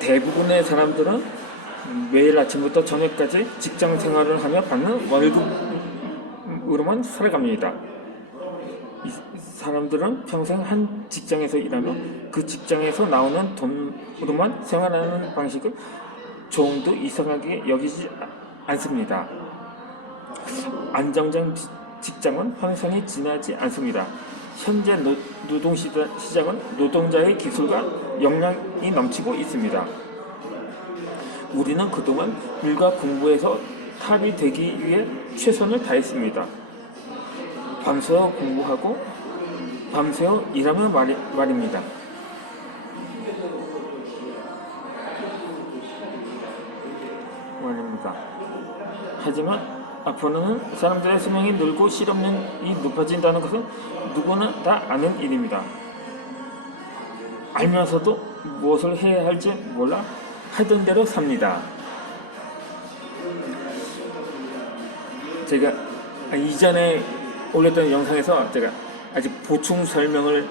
대부분의 사람들은 매일 아침부터 저녁까지 직장 생활을 하며 받는 월급으로만 살아갑니다. 이 사람들은 평생 한 직장에서 일하며 그 직장에서 나오는 돈으로만 생활하는 방식을 조금도 이상하게 여기지 않습니다. 안정적 직장은 환상이 지나지 않습니다. 현재 노동시장은 노동자의 기술과 역량이 넘치고 있습니다. 우리는 그동안 일과 공부에서 탑이 되기 위해 최선을 다했습니다. 밤새워 공부하고 밤새워 일하며 말입니다. 하지만 앞으로는 사람들의 수명이 늘고 실업률이 높아진다는 것은 누구나 다 아는 일입니다. 알면서도 무엇을 해야 할지 몰라 하던 대로 삽니다. 제가 이전에 올렸던 영상에서 제가 아직 보충 설명을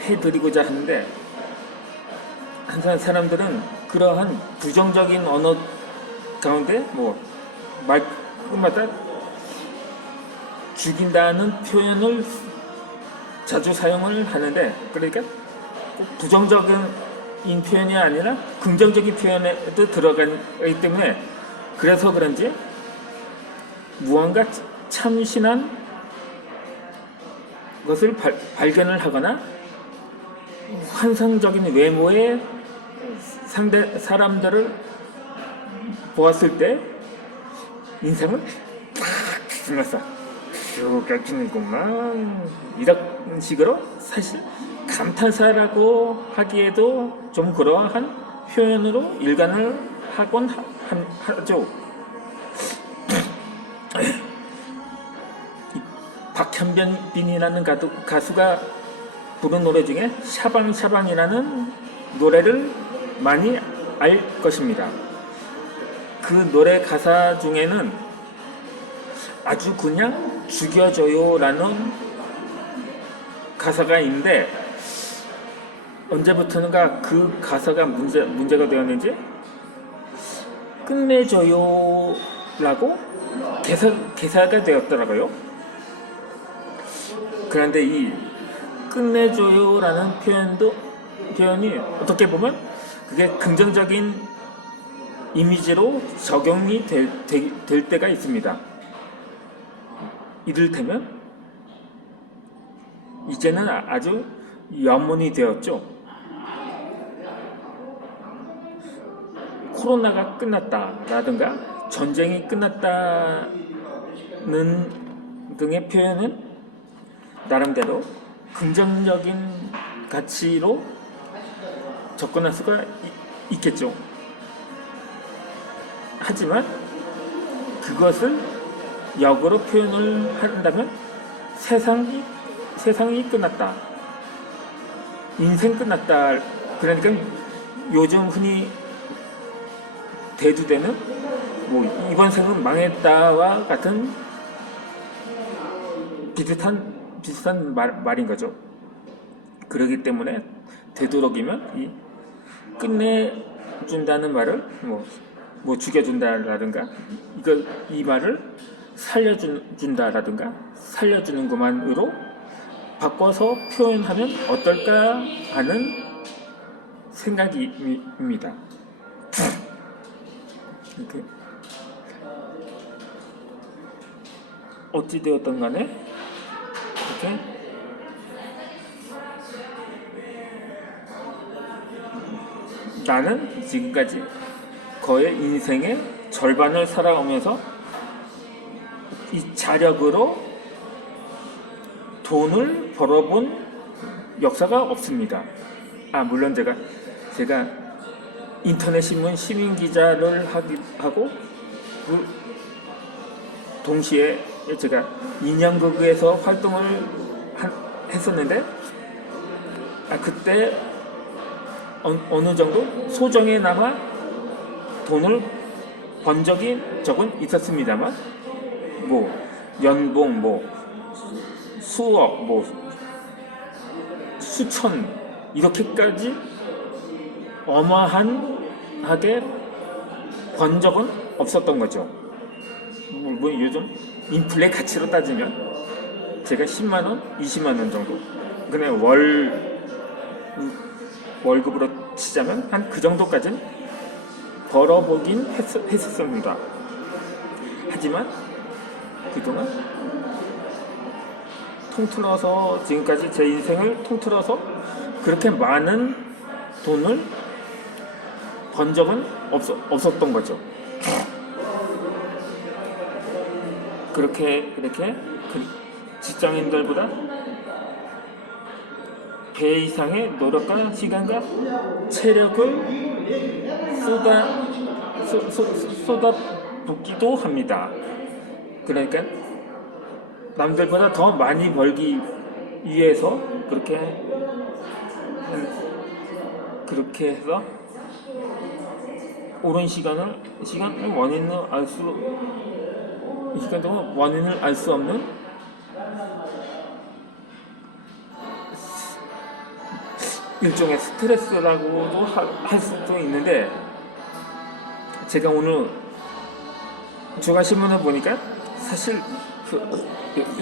해드리고자 하는데, 항상 사람들은 그러한 부정적인 언어 가운데 말끝마다 죽인다는 표현을 자주 사용을 하는데, 그러니까 꼭 부정적인 표현이 아니라 긍정적인 표현에도 들어가기 때문에, 그래서 그런지 무언가 참신한 것을 발견을 하거나 환상적인 외모의 상대 사람들을 보았을 때 인상은 팍 들어서 쭉 깎이는구만, 이런 식으로 사실 감탄사라고 하기에도 좀 그러한 표현으로 일관을 하곤 하죠. 박현빈이라는 가수가 부른 노래 중에 샤방샤방이라는 노래를 많이 알 것입니다. 그 노래 가사 중에는 아주 그냥 죽여줘요라는 가사가 있는데, 언제부터는가 그 가사가 문제가 되었는지 끝내줘요라고 개사가 되었더라고요. 그런데 이 끝내줘요라는 표현이 어떻게 보면 그게 긍정적인 이미지로 적용이 될 때가 있습니다. 이를테면 이제는 아주 연문이 되었죠. 코로나가 끝났다라든가 전쟁이 끝났다는 등의 표현은 나름대로 긍정적인 가치로 접근할 수가 있겠죠. 하지만 그것을 역으로 표현을 한다면 세상이 끝났다, 인생 끝났다, 그러니까 요즘 흔히 대두되는 이번 생은 망했다와 같은 비슷한 말인 거죠. 그렇기 때문에 되도록이면 이 끝내준다는 말을 죽여준다라든가 이 말을 살려준다라든가 살려주는구만으로 바꿔서 표현하면 어떨까 하는 생각입니다. 이렇게 어찌되었던 간에 이렇게 나는 지금까지 거의 인생의 절반을 살아오면서 이 자력으로 돈을 벌어본 역사가 없습니다. 물론 제가 인터넷 신문 시민 기자를 하고 동시에 제가 인형극에서 활동을 했었는데, 그때 어느 정도 소정에나마 돈을 번 적이 적은 있었습니다만, 연봉 수억 수천 이렇게까지 어마하게 번 적은 없었던 거죠. 뭐 요즘 인플레 가치로 따지면 제가 10만원, 20만원 정도 그냥 월급으로 치자면 한 그 정도까지는 벌어보긴 했었습니다. 하지만 그동안 통틀어서 지금까지 제 인생을 통틀어서 그렇게 많은 돈을 번 적은 없었던 거죠. 그렇게 직장인들보다 배 이상의 노력과 시간과 체력을 쏟아붓기도 합니다. 그러니까 남들보다 더 많이 벌기 위해서 그렇게 해서 오랜 시간을 원인을 알 수 없는 일종의 스트레스라고도 할 수도 있는데, 제가 오늘 조간신문을 보니까 사실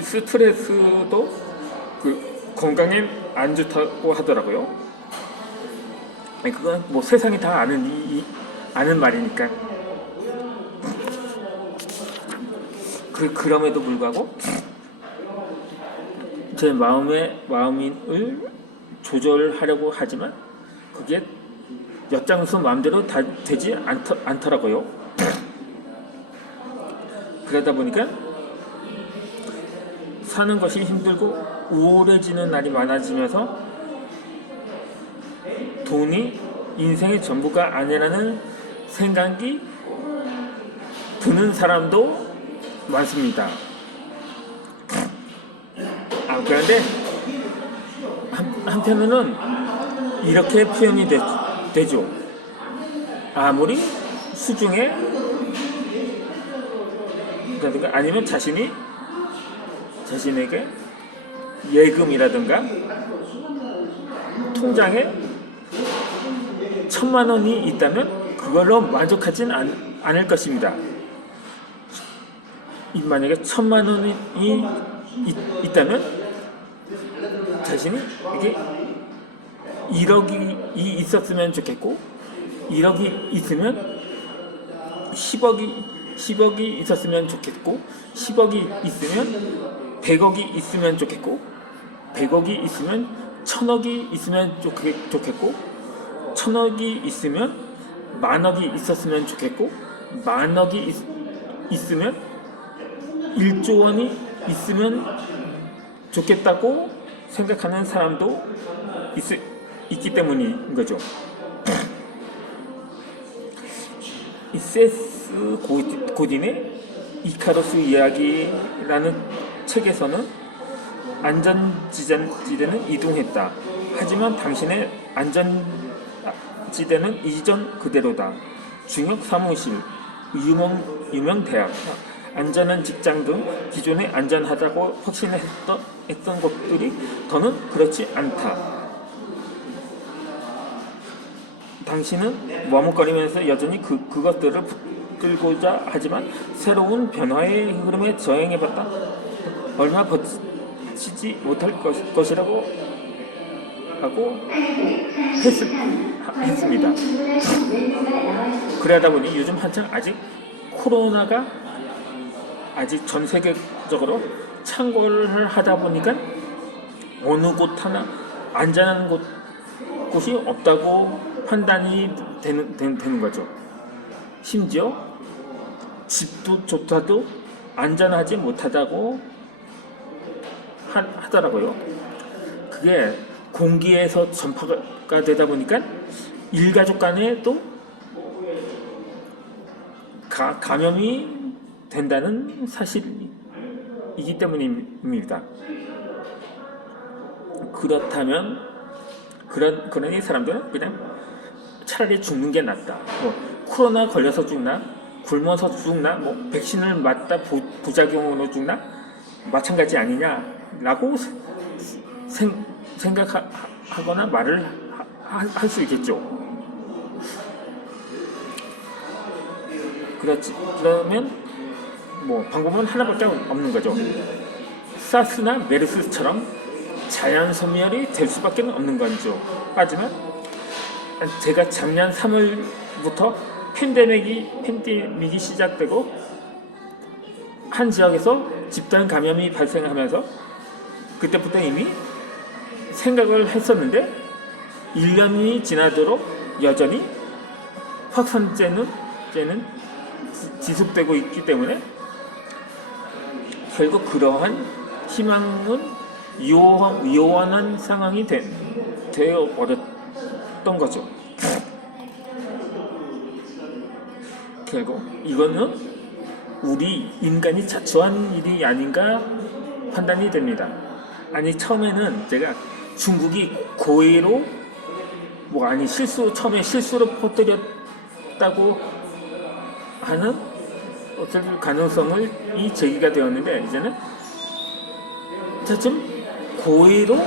스트레스도 건강에 안 좋다고 하더라고요. 그건 뭐 세상이 다 아는 말이니까. 그럼에도 불구하고 제 마음을 조절하려고 하지만 그게 엿장수 마음대로 다 되지 않더라고요. 그러다 보니까 사는 것이 힘들고 우울해지는 날이 많아지면서 돈이 인생의 전부가 아니라는 생각이 드는 사람도 많습니다. 그런데 한편으로는 이렇게 표현이 되죠. 아무리 수중에 아니면 자신에게 예금이라든가 통장에 1,000만 원이 있다면 그걸로 만족하진 않을 것입니다. 만약에 1,000만 원이 있다면 자신이 이게 1억이 있었으면 좋겠고, 1억이 있으면 10억이 있었으면 좋겠고, 10억이 있으면 100억이 있으면 좋겠고, 100억이 있으면 1,000억이 있으면 좋겠고, 1,000억이 있으면 10,000억이 있었으면 좋겠고, 10,000억이 있으면 1조 원이 있으면 좋겠다고 생각하는 사람도 있기 때문인 거죠. 이 세스 고딘의 이카루스 이야기라는 책에서는 안전지대는 이동했다. 하지만 당신의 안전지대는 이전 그대로다. 중역 사무실, 유명 대학, 안전한 직장 등 기존에 안전하다고 확신했던 것들이 더는 그렇지 않다. 당신은 머뭇거리면서 여전히 그것들을 붙들고자 하지만 새로운 변화의 흐름에 저행해봤다. 얼마 버티지 못할 것이라고 하고 했습니다. 그러다 보니 요즘 한창 아직 코로나가 아직 전 세계적으로 창궐을 하다 보니까 어느 곳 하나 안전한 곳이 없다고 판단이 되는 거죠. 심지어 집조차도 안전하지 못하다고 하더라고요. 그게 공기에서 전파가 되다 보니까 일가족 간에도 감염이 된다는 사실이기 때문입니다. 그렇다면 그러니 사람들은 그냥 차라리 죽는 게 낫다. 뭐 코로나 걸려서 죽나, 굶어서 죽나, 뭐 백신을 맞다 부작용으로 죽나 마찬가지 아니냐라고 생각하거나 말을 할 수 있겠죠. 그러면 뭐 방법은 하나밖에 없는 거죠. 사스나 메르스처럼 자연 소멸이 될 수밖에 없는 거죠. 하지만 제가 작년 3월부터 팬데믹이 시작되고 한 지역에서 집단 감염이 발생하면서 그때부터 이미 생각을 했었는데 1년이 지나도록 여전히 확산세는 지속되고 있기 때문에 결국 그러한 희망은 요원한 상황이 되어 버렸던 거죠. 결국 이거는 우리 인간이 자초한 일이 아닌가 판단이 됩니다. 아니 처음에는 제가 중국이 고의로 처음에 실수로 퍼뜨렸다고 하는 어떤 가능성이 제기가 되었는데 이제는 차츰 고의로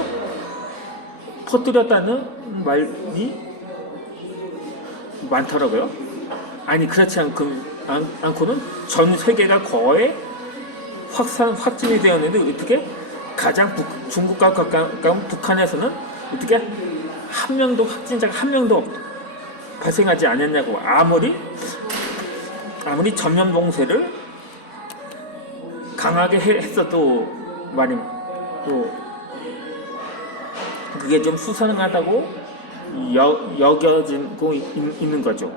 퍼뜨렸다는 말이 많더라고요. 아니 그렇지 않고는 전 세계가 거의 확진이 되었는데 어떻게 가장 중국과 가까운 북한에서는 어떻게 한 명도 확진자가 한 명도 발생하지 않았냐고 아무리 전면 봉쇄를 강하게 했어도 또 그게 좀 수상하다고 여겨지고 있는 거죠.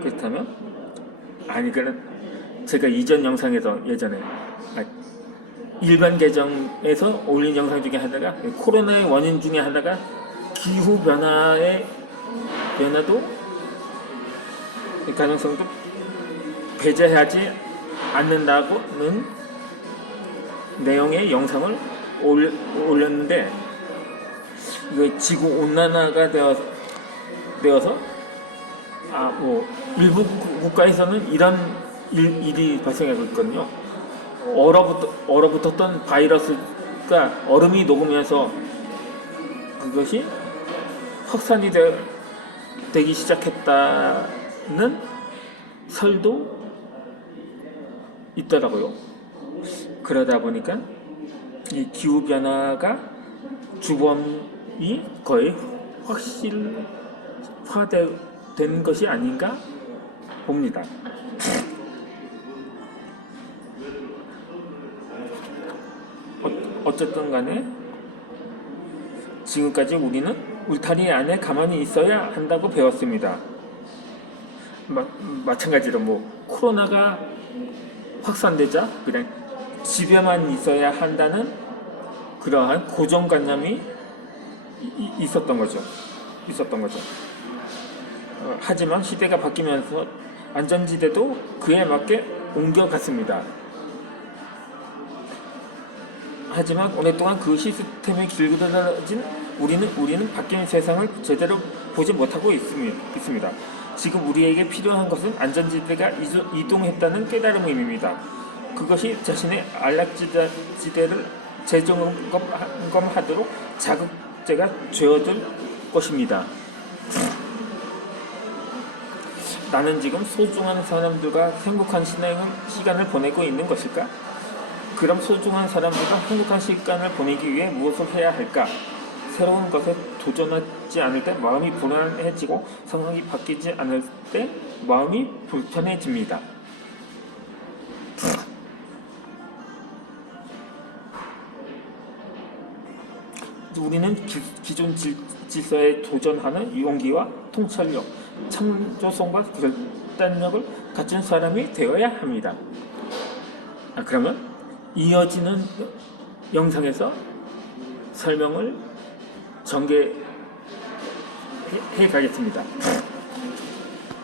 그렇다면 제가 이전 영상에서 예전에 일반 계정에서 올린 영상 중에 하나가 코로나의 원인 중에 하나가 기후 변화도 가능성도 배제하지 않는다고는 내용의 영상을 올렸는데 이거 지구 온난화가 되어서 일부 국가에서는 이런 일이 발생하고 있거든요. 얼어붙었던 바이러스가 얼음이 녹으면서 그것이 확산이 되기 시작했다는 설도 있더라고요. 그러다 보니까 이 기후 변화가 주범이 거의 확실화된 것이 아닌가 봅니다. 어쨌든 간에 지금까지 우리는 울타리 안에 가만히 있어야 한다고 배웠습니다. 마찬가지로 코로나가 확산되자 그냥 집에만 있어야 한다는 그러한 고정관념이 있었던 거죠. 하지만 시대가 바뀌면서 안전지대도 그에 맞게 옮겨갔습니다. 하지만 오랫동안 그 시스템에 길들여진 우리는 바뀐 세상을 제대로 보지 못하고 있습니다. 지금 우리에게 필요한 것은 안전지대가 이동했다는 깨달음입니다. 그것이 자신의 안락지대를 재점검하도록 자극제가 되어줄 것입니다. 나는 지금 소중한 사람들과 행복한 시간을 보내고 있는 것일까? 그럼 소중한 사람들과 행복한 시간을 보내기 위해 무엇을 해야 할까? 새로운 것에 도전하지 않을 때 마음이 불안해지고 상황이 바뀌지 않을 때 마음이 불편해집니다. 우리는 기존 질서에 도전하는 용기와 통찰력, 참조성과 결단력을 갖춘 사람이 되어야 합니다. 그러면 이어지는 영상에서 설명을 전개해 가겠습니다.